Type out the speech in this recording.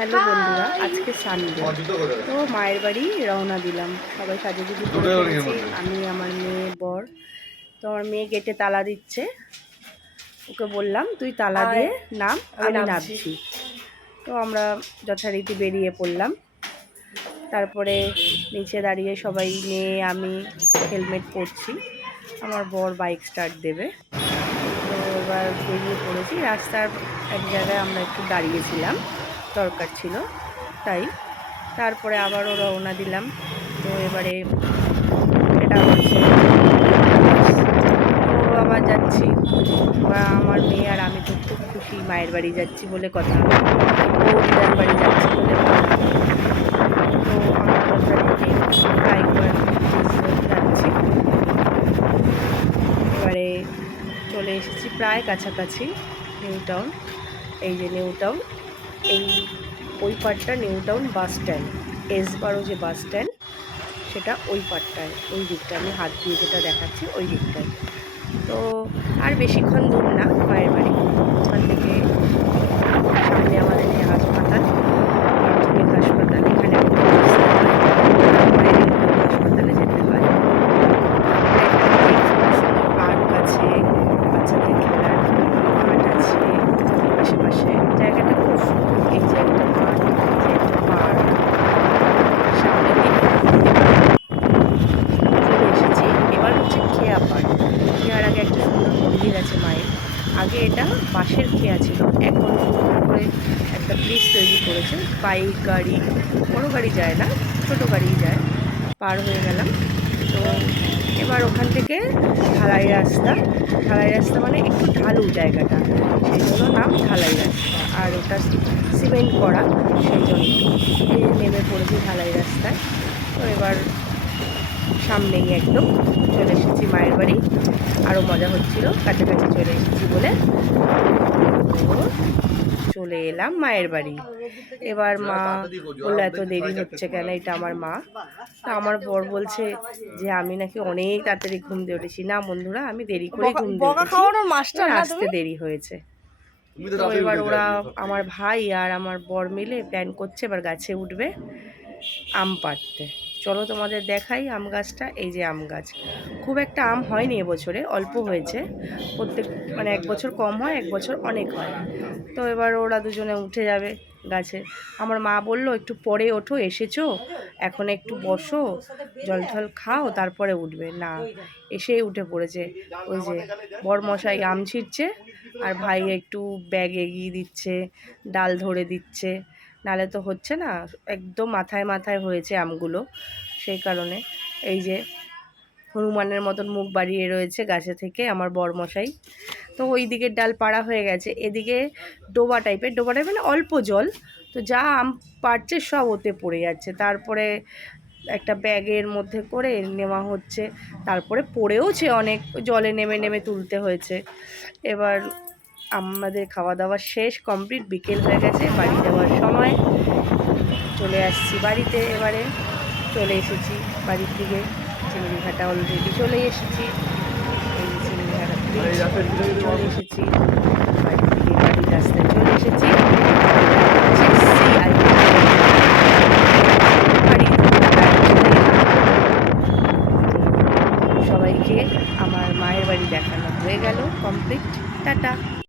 Hello বন্ধুরা, আজকে Sunday, তো মায়ের বাড়ি রওনা দিলাম। সবাই সাজুগুজু করে ফেলেছি, আমি, আমার মেয়ে, বর। তো আমার মেয়ে গেটে তালা দিচ্ছে, ওকে বললাম তুই তালা দিয়ে নাম, আমি নামছি। তো আমরা যথারীতি বেরিয়ে পড়লাম। তারপরে নিচে দাঁড়িয়ে সবাই, মেয়ে, আমি হেলমেট পরছি, আমার বর বাইক স্টার্ট দেবে। তো এবার বেরিয়ে পড়েছি। রাস্তার এক জায়গায় আমরা একটু দাঁড়িয়েছিলাম, দরকার ছিল তাই। তারপরে আবারও রওনা দিলাম। তো এবারে এটা হচ্ছে তো আবার যাচ্ছি। আমার মেয়ে আর আমি তো খুব খুশি, মায়ের বাড়ি যাচ্ছি বলে কথা, ও দিদার বাড়ি যাচ্ছি বলে কথা। তো আমরা একবার যাচ্ছি। এবারে চলে এসেছি প্রায় কাছাকাছি, নিউ টাউন। এই যে নিউ টাউন, এই ওই পার্টটা new town bus stand, S12 যে বাস স্ট্যান্ড, সেটা ওই পার্টটায়, ওই দিকটা আমি হাত দিয়ে যেটা দেখাচ্ছি ওই দিকটায়। তো আর বেশিক্ষণ দূর না মায়ের বাড়ি। ওখান থেকে সামনে আমাদের যে হাসপাতাল, প্রাথমিক হাসপাতাল, এখানে হাসপাতালে যেতে হয়। পার্ক আছে, বাচ্চাদের খেলার মাঠ আছে আশেপাশে, জায়গাটা খুব সুন্দর। এই যে একটা মাঠ, এই যে একটা পার্ক, সামনে দিকে চলে এসেছি। এবার হচ্ছে খেয়া পার্ক। খেয়ার আগে একটা সুন্দর মন্দির আছে মায়ের। আগে এটা বাঁশের খেয়া ছিল, এখন সুন্দর করে একটা ব্রিজ তৈরি করেছে। বাইক, গাড়ি, বড়ো গাড়ি যায় না, ছোটো গাড়ি যায়। পার হয়ে গেলাম। তো এবার ওখান থেকে ঢালাই রাস্তা, ঢালাই রাস্তা মানে একটু ঢালু জায়গাটা, সেই জন্য নাম ঢালাই রাস্তা। আর ওটা সিমেন্ট করা, সেই জন্য এই নেমে পড়েছি ঢালাই রাস্তায়। তো এবার সামনেই একদম চলে এসেছি মায়ের বাড়ি। আরও মজা হচ্ছিল, কাছাকাছি চলে এসেছি বলে। তো চলে এলাম মায়ের বাড়ি। এবার মা বললো এত দেরি হচ্ছে কেন, এটা আমার মা। তা আমার বর বলছে যে আমি নাকি অনেক তাড়াতাড়ি ঘুম দিয়ে উঠেছি। না বন্ধুরা, আমি দেরি করে ঘুম দিয়ে উঠেছি, আসতে দেরি হয়েছে। তো এবার ওরা, আমার ভাই আর আমার বর মিলে প্ল্যান করছে এবার গাছে উঠবে আম পাড়তে। চলো তোমাদের দেখাই আম গাছটা। এই যে আম গাছ, খুব একটা আম হয়নি এবছরে, অল্প হয়েছে। প্রত্যেক মানে এক বছর কম হয়, এক বছর অনেক হয়। তো এবার ওরা দুজনে উঠে যাবে গাছে। আমার মা বলল একটু পরে ওঠো, এসেছো এখন একটু বসো, জল টল খাও, তারপরে উঠবে। না, এসেই উঠে পড়েছে। ওই যে বরমশাই আম ছিঁড়ছে আর ভাই একটু ব্যাগ এগিয়ে দিচ্ছে, ডাল ধরে দিচ্ছে, নালে তো হচ্ছে না। একদম মাথায় মাথায় হয়েছে আমগুলো, সেই কারণে। এই যে হনুমানের মতন মুখ বাড়িয়ে রয়েছে গাছে থেকে আমার বরমশাই। তো ওই দিকের ডাল পাড়া হয়ে গেছে, এদিকে ডোবা টাইপের মানে অল্প জল, তো যা আম পাড়ছে সব ওতে পড়ে যাচ্ছে। তারপরে একটা ব্যাগের মধ্যে করে নেওয়া হচ্ছে, তারপরে পড়েওছে অনেক, জলে নেমে নেমে তুলতে হয়েছে। এবার আমাদের খাওয়া দাওয়া শেষ, কমপ্লিট, বিকেল হয়ে গেছে, বাড়ি যাওয়ার সময়। চলে আসছি বাড়িতে। এবারে চলে এসেছি বাড়ির দিকে, চিংড়িঘাটা অলরেডি চলে এসেছি। এই চিংড়িঘাটা চলে এসেছি।